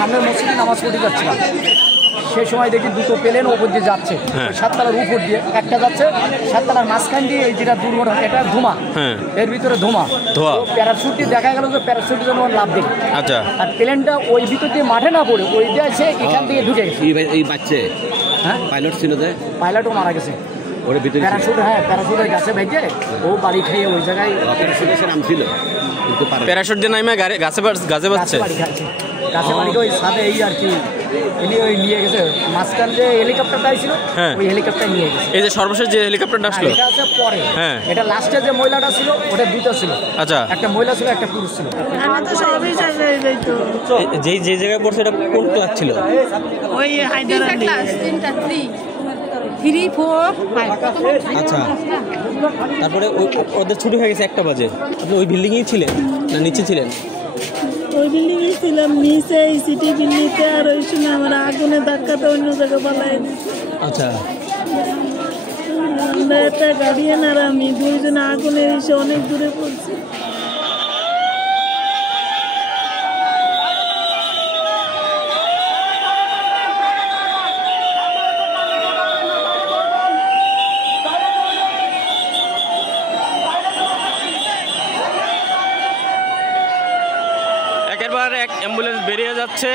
সামনের মসজিদে নামাজ পড়তে যাচ্ছিলাম, সেই সময় দেখি দুটো প্লেন ওপর দিয়ে যাচ্ছে, সাততলার উপর দিয়ে একটা যাচ্ছে, সাততলার মাঝখান দিয়ে এই যেটা দুর্ঘটনা, এটা ধোঁয়া, এর ভিতরে ধোঁয়া, প্যারাশুট দিয়ে দেখা গেল যে প্যারাশুটের জন্য লাভ দিই। আচ্ছা, আর প্লেনটা ওই ভিতর দিয়ে মাঠে না পড়ে ওই দিয়ে এসে এখান থেকে ঢুকে গেছে। এই বাচ্চা হ্যাঁ পাইলট ছিল, যে পাইলটও মারা গেছে ওর ভিতরে। প্যারাশুট, হ্যাঁ প্যারাশুটের গাছে ভেঙে ও বাড়ি খেয়ে ওই জায়গায়। প্যারাশুটের নাম ছিল, কিন্তু প্যারাশুট দিয়ে নামে গাছে বাজছে, গাছে বাড়ি ওই সাথে এই আর কি ওই নিয়ে গেছে। মাঝখান যে হেলিকপ্টারটা ছিল ওই হেলিকপ্টার নিয়ে গেছে। এই যে সর্বশেষ যে হেলিকপ্টারটা আসলো এটা আছে পরে, এটা লাস্টে যে মহিলাটা ছিল ওটা দুটো ছিল। আচ্ছা, একটা মহিলা ছিল একটা পুরুষ ছিল। যে জায়গায় পড়ছে এটা কোন ক্লাস ছিল? ওই হায়দ্রাবাদ ক্লাস 3, 4, 5। আচ্ছা, তারপরে ওদের ছুটি হয়ে গেছে 1টা বাজে। আপনি ওই বিল্ডিংয়েই ছিলেন না নিচে ছিলেন? ওই বিল্ডিংয়ে ছিলাম, নিচে সিটি বিল্ডিংতে। আর ওই সময় আমার আগুনে ধাক্কাতে অন্য জায়গায় পালাই দিচ্ছে। আচ্ছা, আমরা একটা গার্ডিয়ান আর আমি দুইজনে আগুনে এসে অনেক দূরে পড়ছি। একেবারে এক অ্যাম্বুলেন্স বেরিয়ে যাচ্ছে।